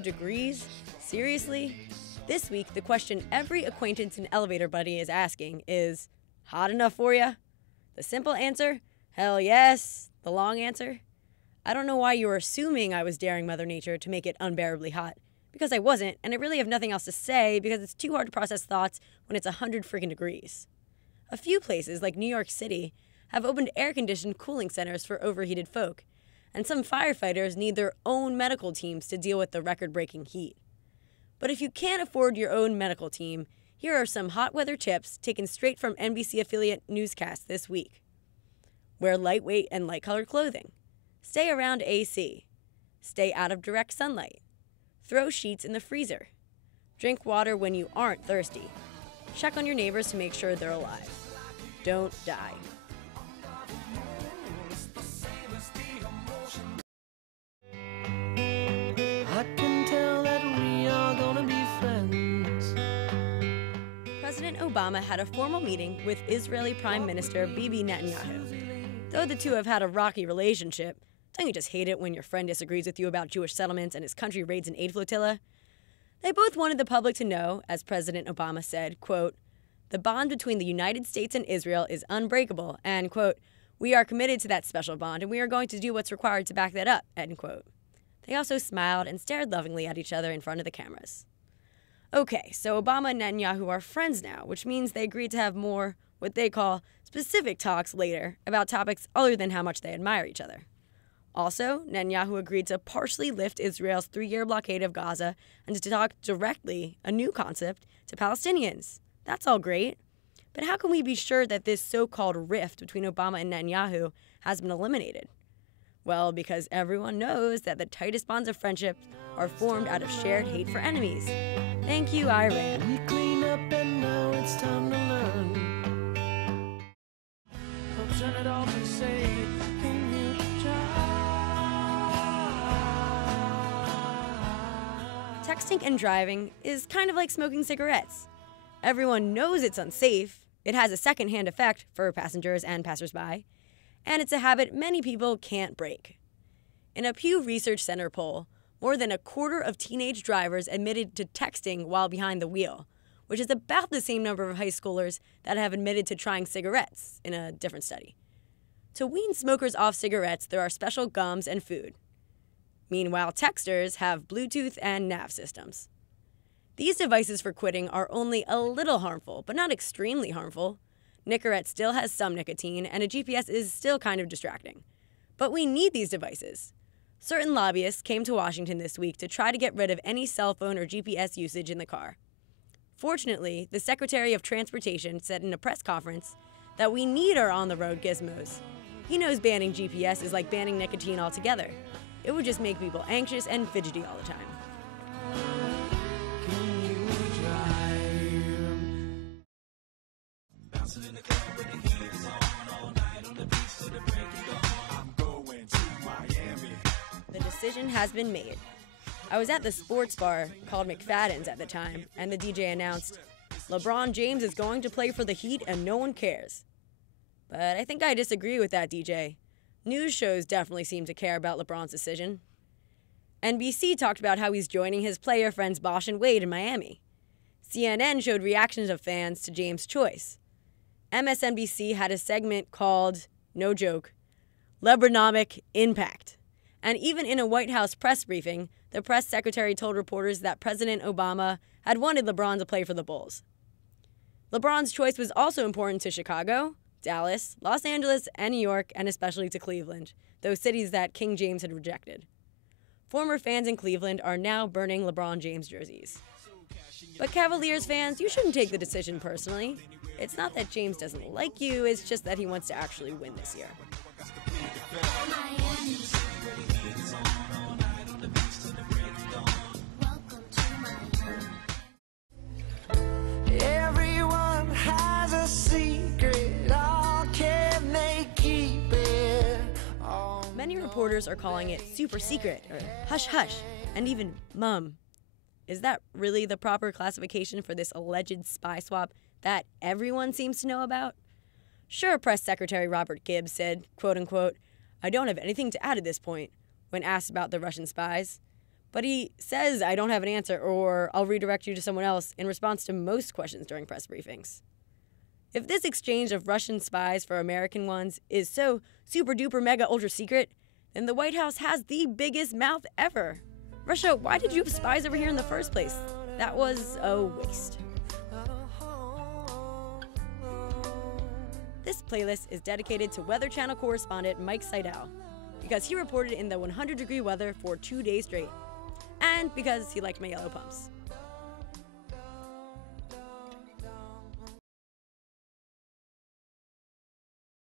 100 degrees? Seriously? This week, the question every acquaintance and elevator buddy is asking is, hot enough for ya? The simple answer, hell yes. The long answer, I don't know why you were assuming I was daring Mother Nature to make it unbearably hot. Because I wasn't, and I really have nothing else to say because it's too hard to process thoughts when it's 100 freaking degrees. A few places, like New York City, have opened air-conditioned cooling centers for overheated folk, and some firefighters need their own medical teams to deal with the record-breaking heat. But if you can't afford your own medical team, here are some hot weather tips taken straight from NBC affiliate newscasts this week. Wear lightweight and light-colored clothing. Stay around AC. Stay out of direct sunlight. Throw sheets in the freezer. Drink water when you aren't thirsty. Check on your neighbors to make sure they're alive. Don't die. I can tell that we are gonna be friends. President Obama had a formal meeting with Israeli Prime Minister Bibi Netanyahu. Though the two have had a rocky relationship, don't you just hate it when your friend disagrees with you about Jewish settlements and his country raids an aid flotilla? They both wanted the public to know, as President Obama said, quote, the bond between the United States and Israel is unbreakable, and, quote, we are committed to that special bond and we are going to do what's required to back that up, end quote. They also smiled and stared lovingly at each other in front of the cameras. Okay, so Obama and Netanyahu are friends now, which means they agreed to have more, what they call, specific talks later about topics other than how much they admire each other. Also, Netanyahu agreed to partially lift Israel's 3-year blockade of Gaza and to talk directly, a new concept, to Palestinians. That's all great. But how can we be sure that this so-called rift between Obama and Netanyahu has been eliminated? Well, because everyone knows that the tightest bonds of friendship are formed out of shared hate for enemies. Thank you, Iran. We clean up and now it's time to learn. I'll turn it off and say, can you try? Texting and driving is kind of like smoking cigarettes. Everyone knows it's unsafe, it has a secondhand effect for passengers and passersby, and it's a habit many people can't break. In a Pew Research Center poll, more than a quarter of teenage drivers admitted to texting while behind the wheel, which is about the same number of high schoolers that have admitted to trying cigarettes in a different study. To wean smokers off cigarettes, there are special gums and food. Meanwhile, texters have Bluetooth and nav systems. These devices for quitting are only a little harmful, but not extremely harmful. Nicorette still has some nicotine, and a GPS is still kind of distracting. But we need these devices. Certain lobbyists came to Washington this week to try to get rid of any cell phone or GPS usage in the car. Fortunately, the Secretary of Transportation said in a press conference that we need our on-the-road gizmos. He knows banning GPS is like banning nicotine altogether. It would just make people anxious and fidgety all the time. The decision has been made. I was at the sports bar called McFadden's at the time, and the DJ announced, LeBron James is going to play for the Heat and no one cares. But I think I disagree with that DJ. News shows definitely seem to care about LeBron's decision. NBC talked about how he's joining his player friends Bosh and Wade in Miami. CNN showed reactions of fans to James' choice. MSNBC had a segment called, no joke, Lebronomic Impact. And even in a White House press briefing, the press secretary told reporters that President Obama had wanted LeBron to play for the Bulls. LeBron's choice was also important to Chicago, Dallas, Los Angeles, and New York, and especially to Cleveland, those cities that King James had rejected. Former fans in Cleveland are now burning LeBron James jerseys. But Cavaliers fans, you shouldn't take the decision personally. It's not that James doesn't like you, it's just that he wants to actually win this year. Everyone has a secret, all can they keep it? Many reporters are calling it super secret, or hush hush, and even mum. Is that really the proper classification for this alleged spy swap that everyone seems to know about? Sure, Press Secretary Robert Gibbs said, quote unquote, I don't have anything to add at this point, when asked about the Russian spies. But he says, "I don't have an answer," or "I'll redirect you to someone else," in response to most questions during press briefings. If this exchange of Russian spies for American ones is so super duper mega ultra secret, then the White House has the biggest mouth ever. Russia, why did you have spies over here in the first place? That was a waste. This playlist is dedicated to Weather Channel correspondent Mike Seidel, because he reported in the 100-degree weather for 2 days straight, and because he liked my yellow pumps.